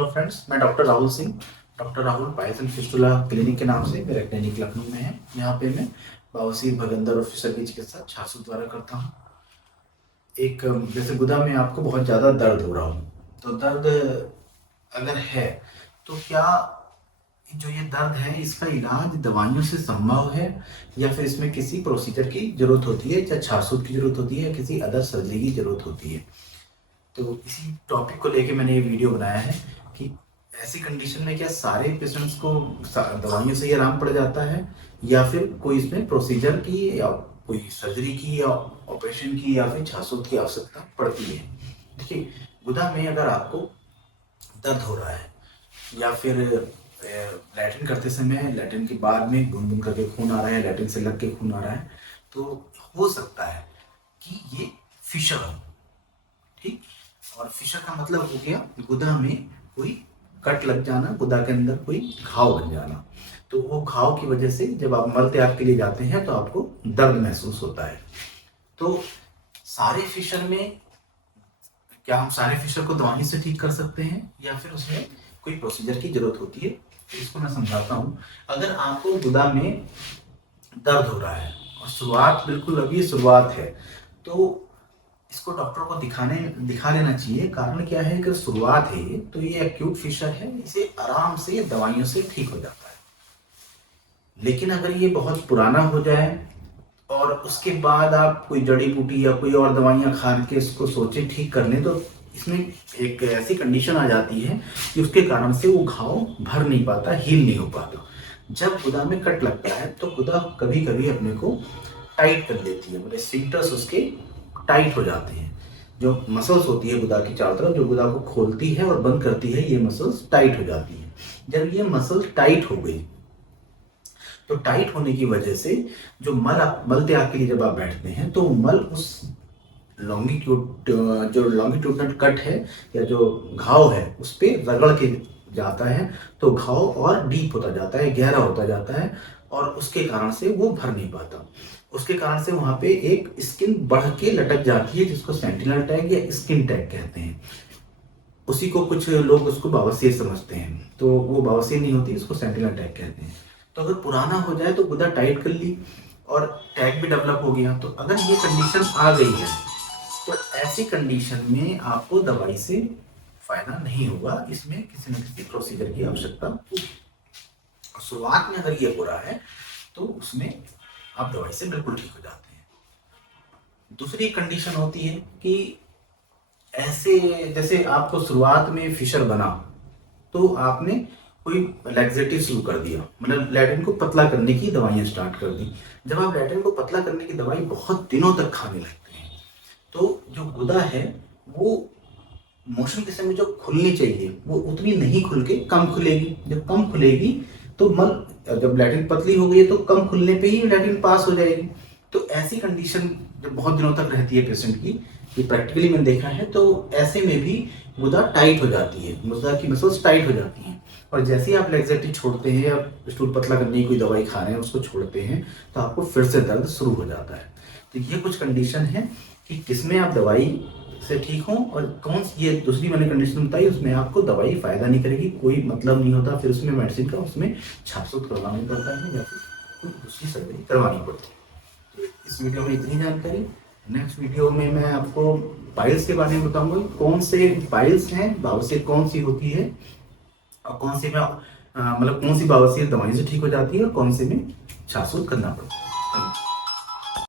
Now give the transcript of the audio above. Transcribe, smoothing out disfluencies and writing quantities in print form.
Hello friends, मैं doctor Rahul Singh. Doctor Rahul piles and fistula clinic के नाम से मेरा क्लिनिक लखनऊ में है। यहाँ पे मैं बवासीर, भगंदर और फिशर की चिकित्सा छासू द्वारा करता हूँ। एक जैसे गुदा में आपको बहुत ज़्यादा दर्द हो रहा हो, तो दर्द अगर है तो क्या जो ये दर्द है इसका इलाज दवाइयों से संभव है, या फिर इसमें किसी प्रोसीजर की जरूरत होती है, या छासूत की जरूरत होती है, या किसी अदर सर्जरी की जरूरत होती है। तो इसी टॉपिक को लेके मैंने ये वीडियो बनाया है कि ऐसी कंडीशन में क्या सारे पेशेंट्स को दवाइयों से ही आराम पड़ जाता है, या फिर कोई इसमें प्रोसीजर की या कोई सर्जरी की या ऑपरेशन की या फिर छासूत की आवश्यकता पड़ती है। देखिए, गुदा में अगर आपको दर्द हो रहा है या फिर लैट्रिन करते समय लैट्रिन के बाद में गुनगुन करके खून आ रहा है, लैट्रिन से लग के खून आ रहा है, तो हो सकता है कि ये फिशर हो। ठीक, और फिशर का मतलब हो गया गुदा में कोई कट लग जाना, गुदा के अंदर कोई घाव बन जाना। तो वो घाव की वजह से जब आप मल त्याग के लिए जाते हैं तो आपको दर्द महसूस होता है। तो सारे फिशर में क्या हम सारे फिशर को दवाई से ठीक कर सकते हैं, या फिर उसमें कोई प्रोसीजर की जरूरत होती है? तो इसको मैं समझाता हूँ। अगर आपको गुदा में दर्द हो रहा है और शुरुआत बिल्कुल अभी शुरुआत है, तो इसको डॉक्टर को दिखा लेना चाहिए। कारण क्या है, अगर शुरुआत है तो ये एक्यूट फिशर है, इसे आराम से दवाइयों से ठीक हो जाता है। लेकिन अगर ये बहुत पुराना हो जाए और उसके बाद आप कोई जड़ी बूटी या कोई और दवाइयां खा के इसको सोचे ठीक कर लें, तो इसमें एक ऐसी कंडीशन आ जाती है कि उसके कारण से वो घाव भर नहीं पाता, हील नहीं हो पाता। जब गुदा में कट लगता है तो गुदा कभी कभी अपने को टाइट कर लेती है, मतलब स्फिंक्टर्स उसके टाइट हो जाते हैं। जो मसल्स होती है गुदा की चारों तरफ, जो गुदा को खोलती है और बंद करती है, ये मसल्स टाइट हो जाती है। जब ये मसल टाइट हो गई तो टाइट होने की वजह से जो मल त्याग के लिए जब आप बैठते हैं तो मल उस जो लॉन्गिट्यूडनल कट है या जो घाव है उस पर रगड़ के जाता है, तो घाव और डीप होता जाता है, गहरा होता जाता है, और उसके कारण से वो भर नहीं पाता। उसके कारण से वहां पे एक स्किन बढ़ के लटक जाती है, जिसको सेंटिनल टैग या स्किन टैग कहते हैं। उसी को कुछ लोग उसको बवासीर समझते हैं, तो वो बवासीर नहीं होती, इसको सेंटिनल टैग कहते हैं। तो अगर पुराना हो जाए तो गुदा टाइट कर ली और टैग भी डेवलप हो गया, तो अगर ये कंडीशन आ गई है तो ऐसी कंडीशन में आपको दवाई से फायदा नहीं होगा, इसमें किसी न किसी प्रोसीजर की आवश्यकता होगी। शुरुआत में अगर ये हो रहा है तो उसमें आप दवाई से बिल्कुल ठीक हो जाते हैं। दूसरी कंडीशन होती है कि ऐसे जैसे आपको शुरुआत में फिशर बना तो आपने कोई लैक्सेटिव शुरू कर दिया, मतलब लैट्रिन को पतला करने की दवाइयां स्टार्ट कर दी। जब आप लैट्रिन को पतला करने की दवाई बहुत दिनों तक खाने लगते हैं तो जो गुदा है वो मोशन के समय जो खुलनी चाहिए वो उतनी नहीं खुल के कम खुलेगी। जब कम खुलेगी तो जब लैट्रिन पतली हो गई है तो कम खुलने पे ही लैट्रिन पास हो जाएगी। तो ऐसी कंडीशन जब बहुत दिनों तक रहती है पेशेंट की, ये प्रैक्टिकली मैंने देखा है, तो ऐसे में भी गुदा टाइट हो जाती है, गुदा की मसल्स टाइट हो जाती हैं। और जैसे ही आप लैक्सेटिव छोड़ते हैं या स्टूल पतला करने की कोई दवाई खा रहे हैं उसको छोड़ते हैं तो आपको फिर से दर्द शुरू हो जाता है। तो ये कुछ कंडीशन है कि किसमें आप दवाई से ठीक हो, और कौन सी ये दूसरी मैंने कंडीशन बताई उसमें आपको दवाई फायदा नहीं करेगी, कोई मतलब नहीं होता फिर उसमें मेडिसिन का, उसमें छापसूत करवाना पड़ता है या फिर कोई दूसरी सर्जरी करवानी पड़ती है। तो इस वीडियो में इतनी जानकारी। नेक्स्ट वीडियो में मैं आपको पाइल्स के बारे में बताऊंगा, कौन से पाइल्स हैं, बवासीर कौन सी होती है, और कौन सी में मतलब कौन सी बवासीर दवाई से ठीक हो जाती है और कौन से में छापसूत करना पड़ता है।